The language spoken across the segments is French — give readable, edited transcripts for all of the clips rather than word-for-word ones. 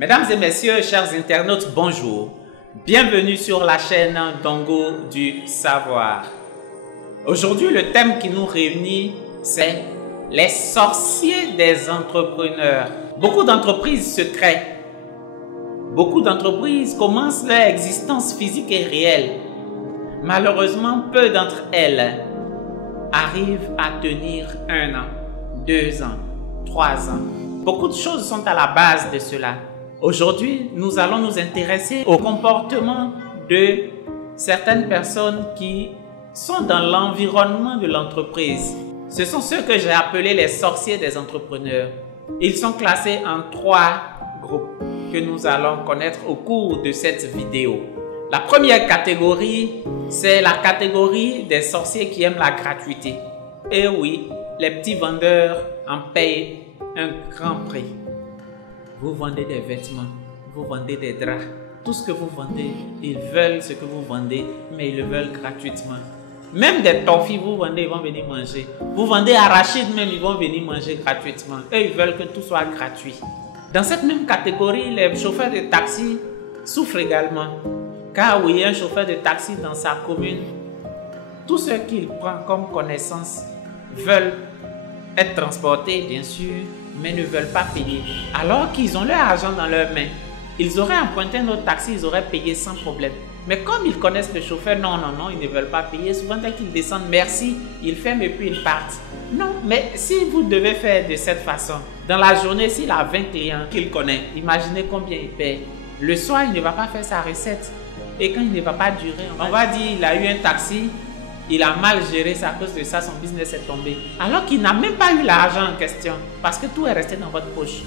Mesdames et messieurs, chers internautes, bonjour. Bienvenue sur la chaîne Dongo du Savoir. Aujourd'hui, le thème qui nous réunit, c'est les sorciers des entrepreneurs. Beaucoup d'entreprises se créent. Beaucoup d'entreprises commencent leur existence physique et réelle. Malheureusement, peu d'entre elles arrivent à tenir 1 an, 2 ans, 3 ans. Beaucoup de choses sont à la base de cela. Aujourd'hui, nous allons nous intéresser au comportement de certaines personnes qui sont dans l'environnement de l'entreprise. Ce sont ceux que j'ai appelés les sorciers des entrepreneurs. Ils sont classés en 3 groupes que nous allons connaître au cours de cette vidéo. La première catégorie, c'est la catégorie des sorciers qui aiment la gratuité. Et oui, les petits vendeurs en payent un grand prix. Vous vendez des vêtements, vous vendez des draps, tout ce que vous vendez, ils veulent ce que vous vendez, mais ils le veulent gratuitement. Même des toffees, vous vendez, ils vont venir manger. Vous vendez arachides même, ils vont venir manger gratuitement. Eux, ils veulent que tout soit gratuit. Dans cette même catégorie, les chauffeurs de taxi souffrent également. Car oui, un chauffeur de taxi dans sa commune, tout ce qu'il prend comme connaissance veulent être transportés, bien sûr, mais ne veulent pas payer. Alors qu'ils ont leur argent dans leurs mains, ils auraient emprunté un autre taxi, ils auraient payé sans problème. Mais comme ils connaissent le chauffeur, non, ils ne veulent pas payer. Souvent, dès qu'ils descendent, merci, ils ferment et puis ils partent. Non, mais si vous devez faire de cette façon, dans la journée, s'il a 20 clients qu'il connaît, imaginez combien il paie. Le soir, il ne va pas faire sa recette. Et quand il ne va pas durer, on va dire il a eu un taxi, il a mal géré ça, à cause de ça, son business est tombé. Alors qu'il n'a même pas eu l'argent en question, parce que tout est resté dans votre poche.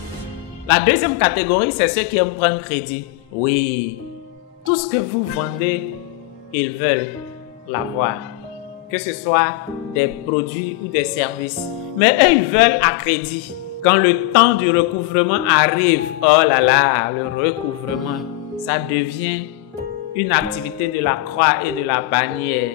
La deuxième catégorie, c'est ceux qui aiment prendre crédit. Oui, tout ce que vous vendez, ils veulent l'avoir. Que ce soit des produits ou des services. Mais eux, ils veulent à crédit. Quand le temps du recouvrement arrive, oh là là, le recouvrement, ça devient une activité de la croix et de la bannière.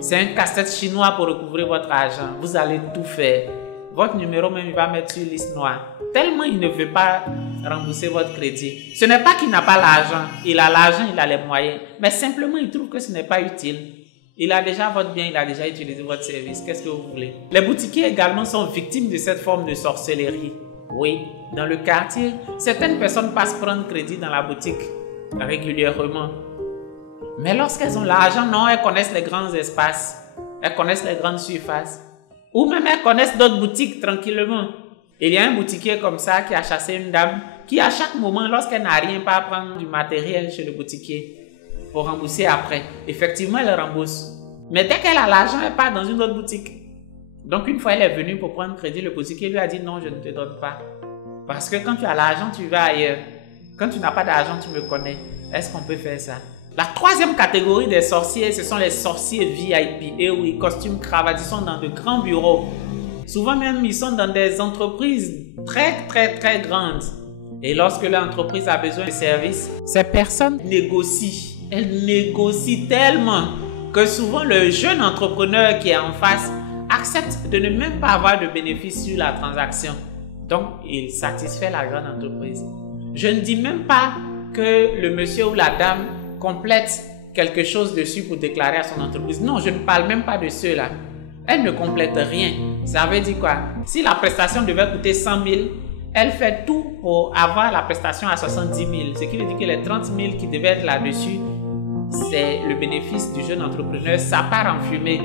C'est un casse-tête chinois pour recouvrer votre argent. Vous allez tout faire. Votre numéro même, il va mettre sur liste noire. Tellement il ne veut pas rembourser votre crédit. Ce n'est pas qu'il n'a pas l'argent. Il a l'argent, il a les moyens. Mais simplement, il trouve que ce n'est pas utile. Il a déjà votre bien, il a déjà utilisé votre service. Qu'est-ce que vous voulez? Les boutiquiers également sont victimes de cette forme de sorcellerie. Oui, dans le quartier, certaines personnes passent prendre crédit dans la boutique régulièrement. Mais lorsqu'elles ont l'argent, non, elles connaissent les grands espaces, elles connaissent les grandes surfaces, ou même elles connaissent d'autres boutiques tranquillement. Il y a un boutiquier comme ça qui a chassé une dame qui à chaque moment, lorsqu'elle n'a rien, pas prendre du matériel chez le boutiquier pour rembourser après. Effectivement, elle rembourse. Mais dès qu'elle a l'argent, elle part dans une autre boutique. Donc une fois elle est venue pour prendre crédit, le boutiquier lui a dit non, je ne te donne pas. Parce que quand tu as l'argent, tu vas ailleurs. Quand tu n'as pas d'argent, tu me connais. Est-ce qu'on peut faire ça? La troisième catégorie des sorciers, ce sont les sorciers VIP. Et oui, costumes, cravates, ils sont dans de grands bureaux. Souvent même, ils sont dans des entreprises très grandes. Et lorsque l'entreprise a besoin de services, ces personnes négocient. Elles négocient tellement que souvent le jeune entrepreneur qui est en face accepte de ne même pas avoir de bénéfice sur la transaction. Donc, il satisfait la grande entreprise. Je ne dis même pas que le monsieur ou la dame complète quelque chose dessus pour déclarer à son entreprise. Non, je ne parle même pas de ceux-là. Elle ne complète rien. Ça veut dire quoi? Si la prestation devait coûter 100 000, elle fait tout pour avoir la prestation à 70 000. Ce qui veut dire que les 30 000 qui devaient être là-dessus, c'est le bénéfice du jeune entrepreneur. Ça part en fumée.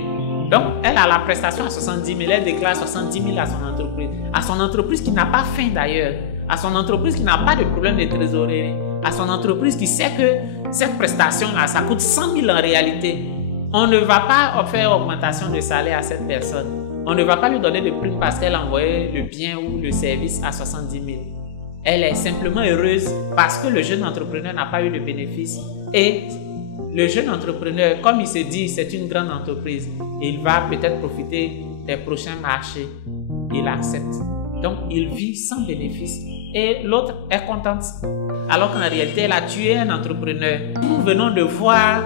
Donc, elle a la prestation à 70 000. Elle déclare 70 000 à son entreprise. À son entreprise qui n'a pas faim d'ailleurs. À son entreprise qui n'a pas de problème de trésorerie. À son entreprise qui sait que cette prestation-là, ça coûte 100 000 en réalité. On ne va pas faire augmentation de salaire à cette personne. On ne va pas lui donner de prime parce qu'elle a envoyé le bien ou le service à 70 000. Elle est simplement heureuse parce que le jeune entrepreneur n'a pas eu le bénéfice. Et le jeune entrepreneur, comme il se dit, c'est une grande entreprise, il va peut-être profiter des prochains marchés. Il accepte. Donc, il vit sans bénéfice. Et l'autre est contente. Alors qu'en réalité, elle a tué un entrepreneur. Nous venons de voir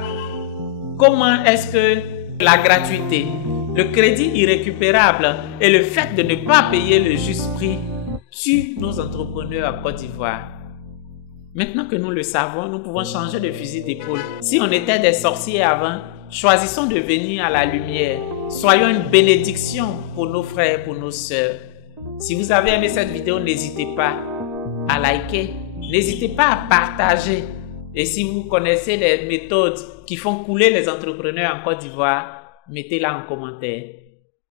comment est-ce que la gratuité, le crédit irrécupérable et le fait de ne pas payer le juste prix tuent nos entrepreneurs en Côte d'Ivoire. Maintenant que nous le savons, nous pouvons changer de fusil d'épaule. Si on était des sorciers avant, choisissons de venir à la lumière. Soyons une bénédiction pour nos frères, pour nos sœurs. Si vous avez aimé cette vidéo, n'hésitez pas à liker. N'hésitez pas à partager. Et si vous connaissez des méthodes qui font couler les entrepreneurs en Côte d'Ivoire, mettez-la en commentaire.